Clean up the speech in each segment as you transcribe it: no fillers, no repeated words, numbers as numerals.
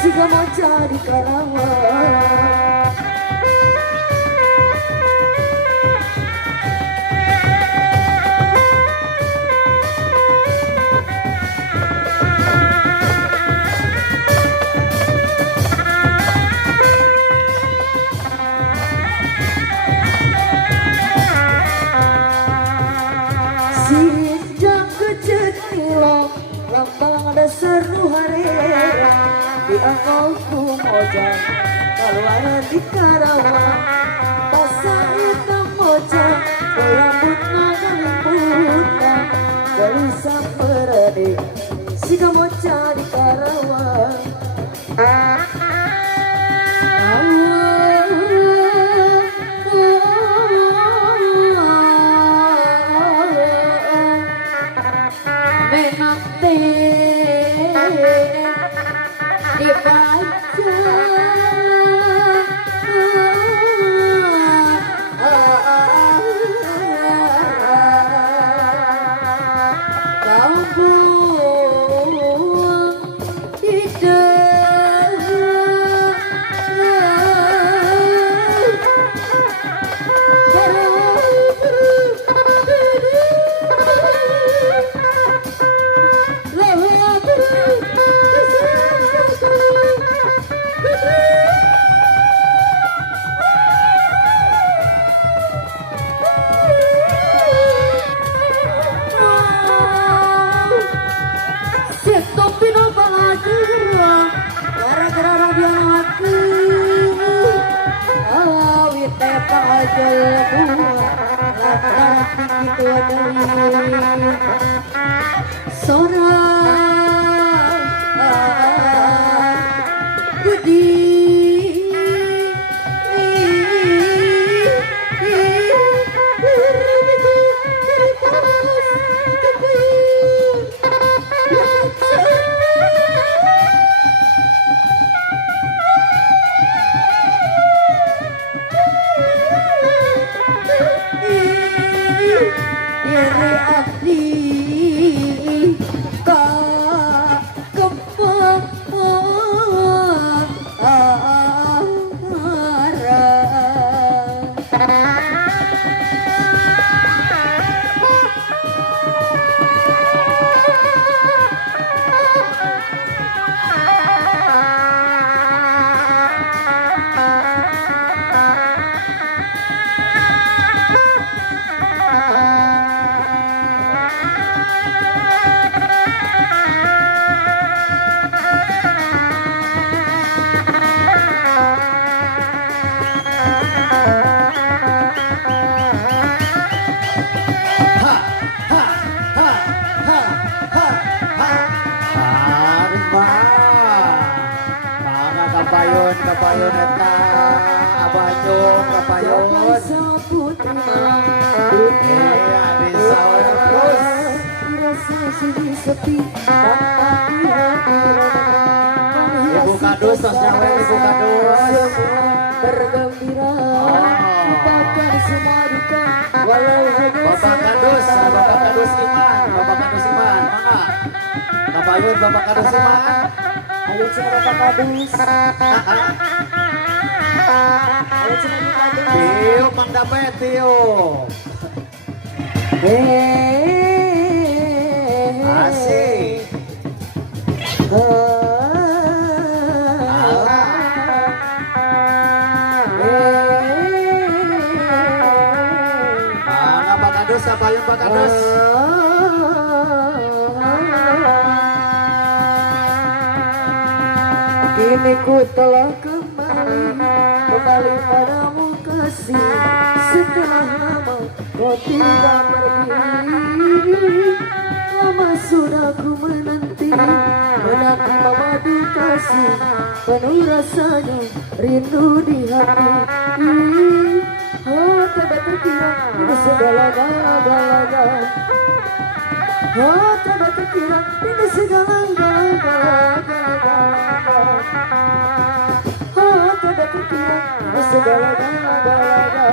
Siga mau jadi Karawang. Sejak kecil lambang ada seru hari di angolku mojang keluar di Karawang basah hitam mojang berambut naga liputan gelisah perede siga moja di Karawang. Kapayun eta abanyung kapayun bisa terus Ibu Kadus tasnya Ibu Kadus bergembira lupakan semua duka walau hanya Bapak Kadus Kadus Iman, Bapak Kadus Iman, mana? Kapayun Bapak Kadus Iman. Ayo cina Bapak Kadus. Ayo cina Bapak Kadus. Tio Mang Dapat Tio. Asik. Mana Pak Kadus, Kapayun Pak Kadus. Kini ku telah kembali padamu kasih. Setelah lama kau tidak pergi, lama sudah ku menanti memadu kasih. Penuh rasanya rindu di hati. Oh tidak terkira ini segala-galanya. Oh tidak terkira ini segala-galanya. Oh tidak terkira ini segala-galanya.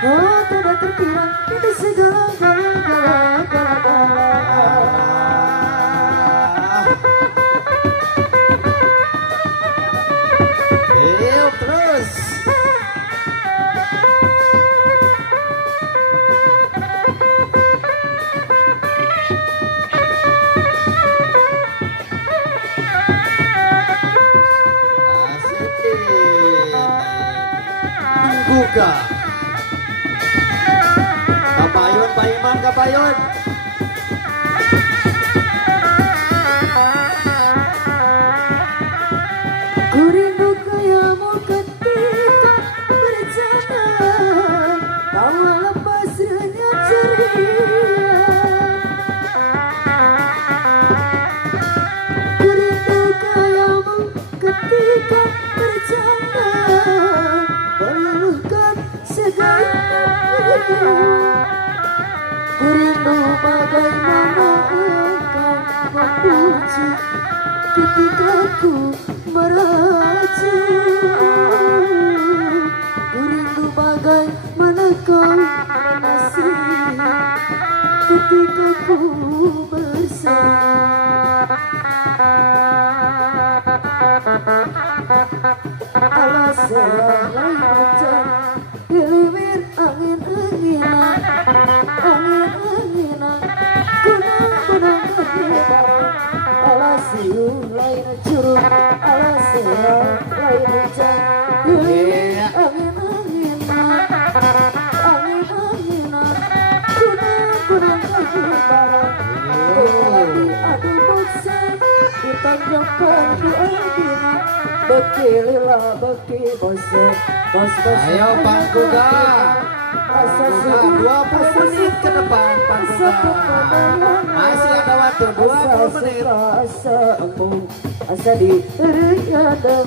Oh tidak terkira ini segala-galanya. Tio terus. Buka. Kapayun Pak Iman, Kapayun. Ku rindu kayamu ketika berjalan, tawa lepas renyah ceria. Ku rindu kayamu ketika berjalan, melukan segala ku rindu bagaimana engkau mempuji ketika ku meracun. Ku rindu bagaimana kau mengasihi ketika ku bersama. Alas selai hujan diliwir angin-anginan, angin-anginan, kunang-kunang berkibar. Alas siulai curug, alas selai hujan diliwir angin-anginan, angin-anginan, kunang-kunang berkibar. Adu bosan ditanyakan ku albina. Bekililah beki bosan, bos-bos. Ayo Pangkuga. Pangkuga 20 menit ke depan Pangkuga. Masih ada waktu 20 menit. Asa embung, asa diriadem.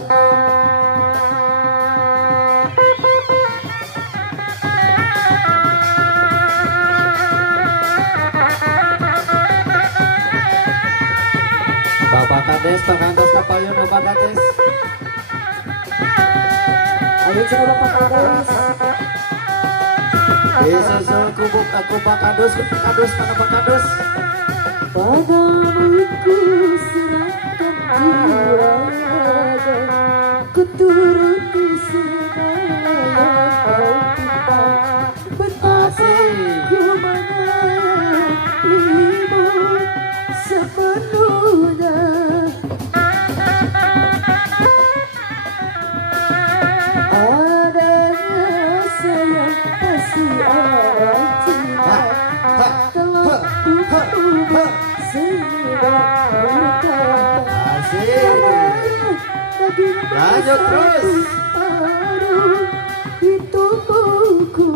Bapak Kades, Pak Kantos Kapayun, Bapak Kades. Ayo coba Bapak Kadus. Disusul kubuk aku Pak Kadus, mana Pak Kadus? Padamu ku serahkan jiwa raga, ku turuti segala yang kau minta. Betapa ku menyayangimu sepenuhnya. Adanya sayang pasti ada cinta. Telah ku tulis sehingga berkata. Lanjut terus. Di tubuhku.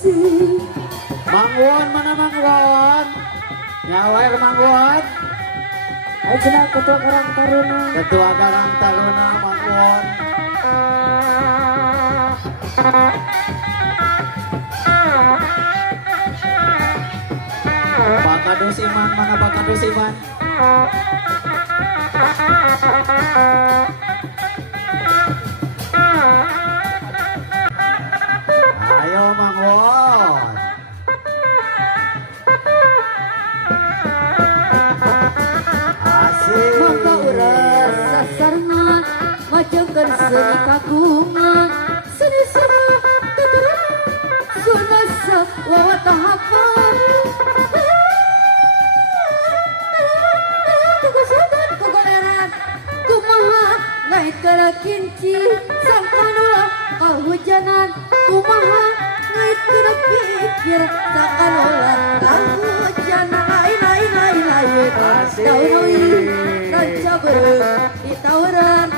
kasih. Mangwon mana Mangwon? Nyawer Mangwon. Ayo cenah ketua Karang Taruna. Ketua Karang Taruna Mangwon. Bakadus Iman mana Bakadus Iman? Ayo Mangwon. Asik. Maka urang sasarna majukeun seni kagungan. Seni sana tuturan sunasa wawatahapan. Tugusadan kugoleran kumaha ngait kala kinci sangkanula kahujanan kumaha ngait kala pikir sangkanula kahujanan lain daunoi ranca bereng di tawuran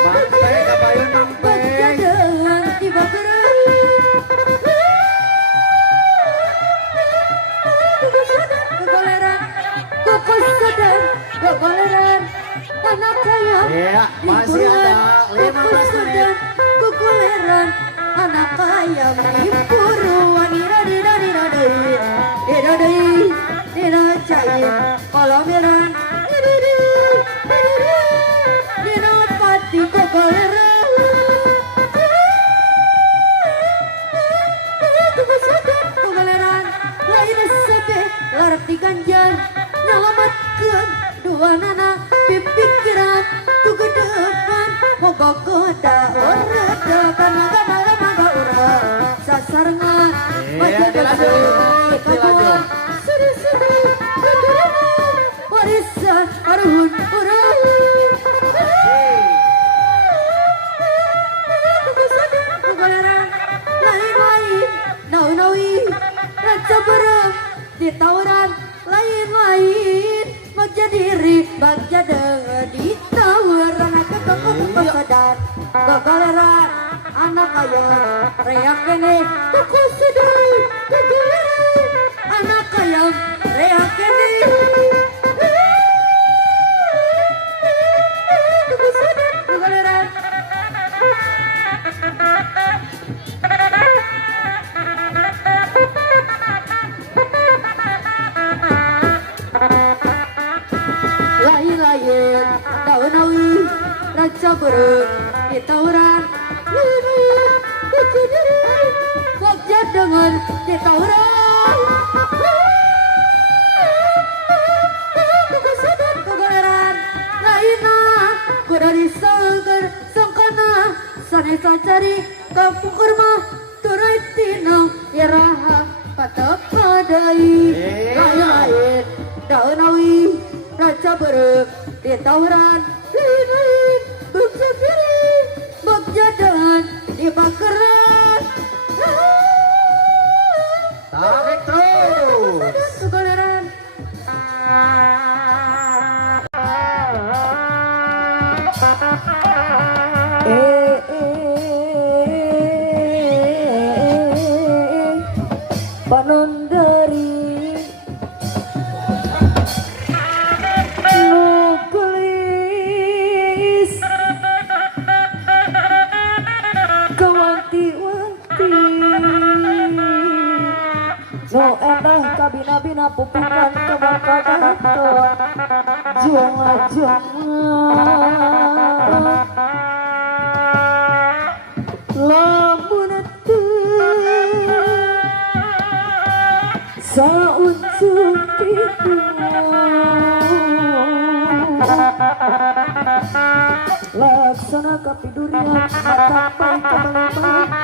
Mangpe kabayun mangpe. bajadan di bageran kegoleran kukusadan kegoleran anak kaya Iya, masih ada 15 kukusadan kegoleran anak kaya impuruan iradai dirajai kolamiran dinopati kegoleran kegoleran lain sebe larti ganjar nyelamatkan dua nana pipikiran tugu depan moga koda orada maga urang sasarna Iya, dilanjut. seri warisan aruhun urang kegoleran lain-lain nau-naui raja berem di tawuran lain-lain bagja diri bagja dengan di tawuran kegoleran kegoleran anak kaya reak kene kukusudan kegoleran anak kaya reak kene kukusudan kegoleran lain-lain daun-daun raja bereng di tawuran lain-lain bagja diri bagja dengan di tawuran kukusudan kegoleran lainna kuda disangker sangkana sanesa cari kampung kurma turai tinang iraha patapadai lain-lain daunawi raja berem di tawuran lain-lain bagja diri bagja dengan di bakeran Tarik terus. kegoleran panondari nuklis kawanti-wanti no endah kabina-bina pupukan kebakaran jonga-jonga lamun sauncung pitu laksana kapidurian matapai kabalibati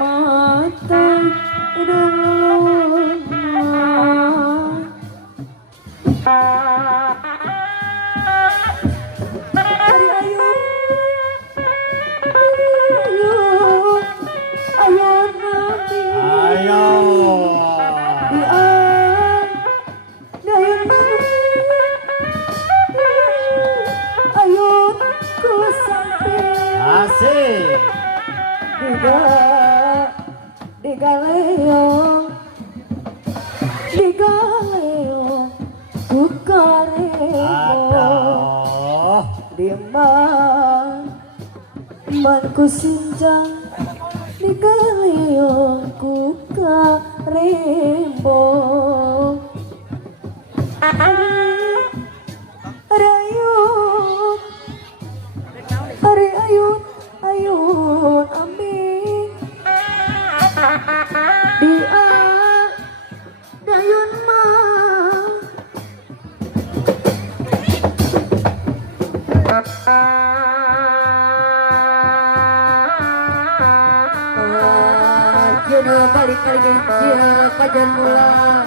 mata idulung hari ayu ayo nabi Ayo. Ayun ku sampai Asik. tidak digaleong digaleong bukarebo Aduh. diman man ku sinjang digaleong bukarebo Ari ayun ayun amin dia dayun mah Jena balik lagi kajian mulang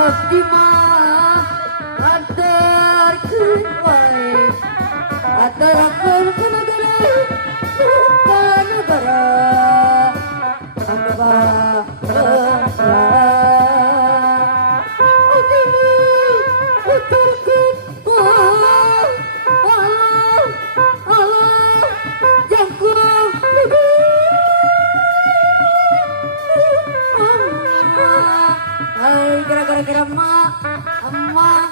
Abdi mah adarkeun wae adarkeun ka negara ka negara Abdi adarkeun Allah yang kurang Hai gara-gara emak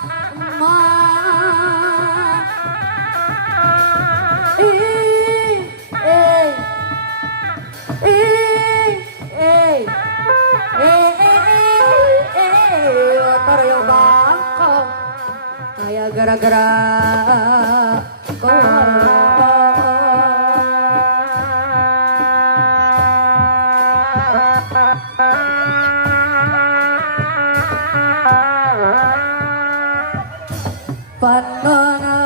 Tarayo bangkong kayak gara-gara Panona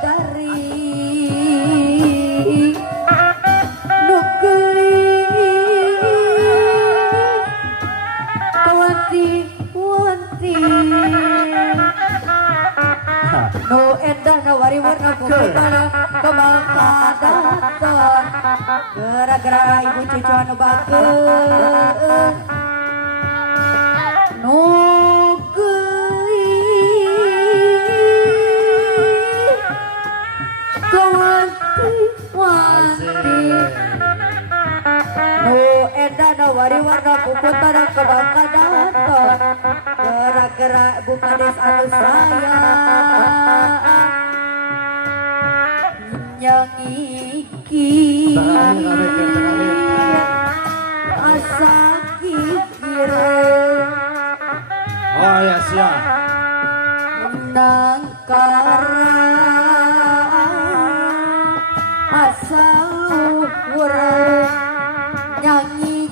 dari nukli wanti no edan wari warna putih kebangkatan gara-gara ibu cucu anu bageun wari warna puputan kebangkatan gara-gara bukades anu sayang yang iki asa kikir Oh ya siap. nangkara asa urang nyanyi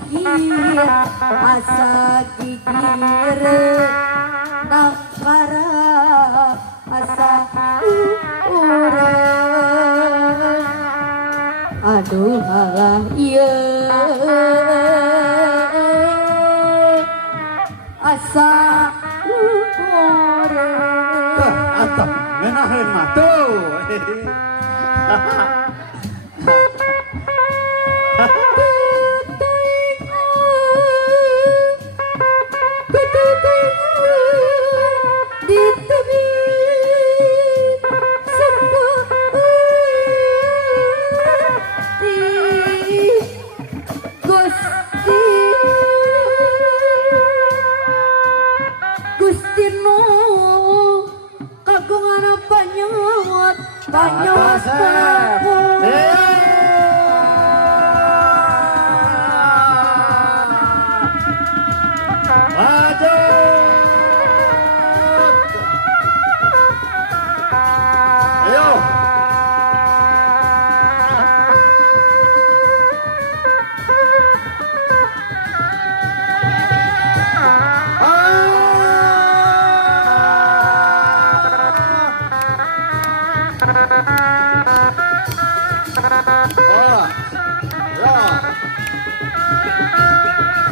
asa gigir nangkara asa urang aduh halah ieu asa urang Antap, ngenahin mah tuh. Banyak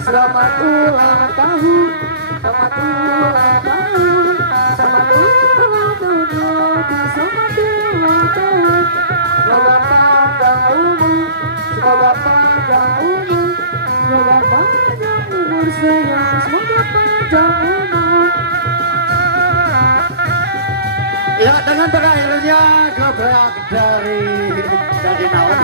Selamat ulang tahun, selamat ulang tahun, selamat ulang tahun, selamat ulang tahun. Semoga panjang umur, semoga panjang umur, semoga panjang umur sayang, semoga panjang umur. Ya, dengan berakhirnya gerak dari Nawat.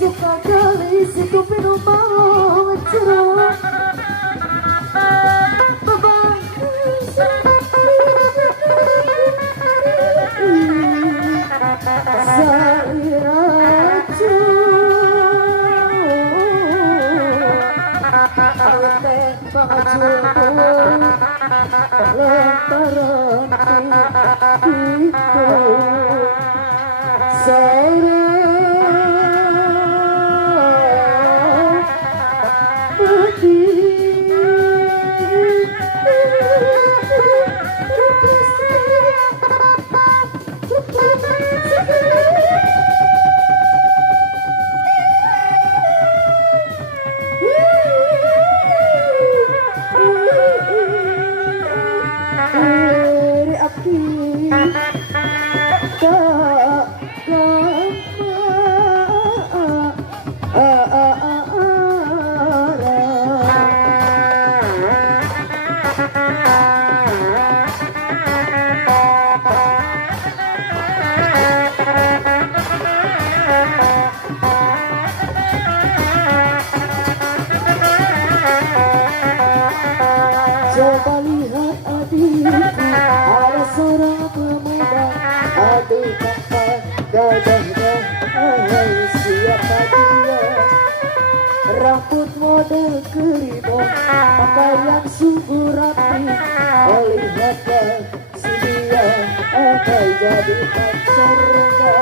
Suka kali si kupin mau cerah Coba lihat adikku, ada seorang pemuda, adik kakak gagahnya, hai siapa dia? Rambut model keribon, pakaian sungguh rapi, oh lihatlah si dia, akan jadi pacarnya.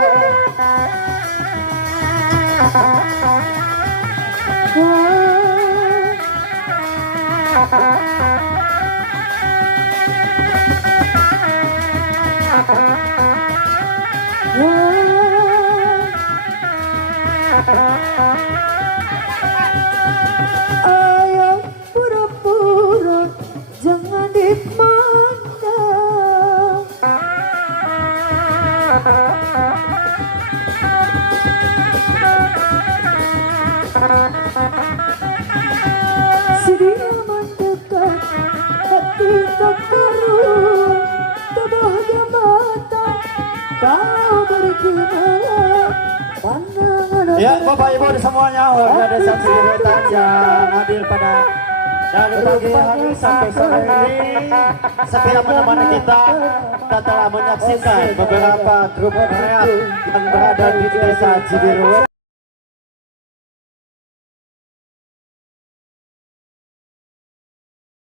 Ayo pura-pura jangan dipandang. Si dia mendekat, hati tak keruh, kebahagia mata kau berkibar. Ya, Bapak Ibu semuanya, warga desa Cibirutan yang hadir pada dari pagi hari sampai sore ini setia menemani kita telah menyaksikan beberapa grup reak yang berada di desa Cibirutan.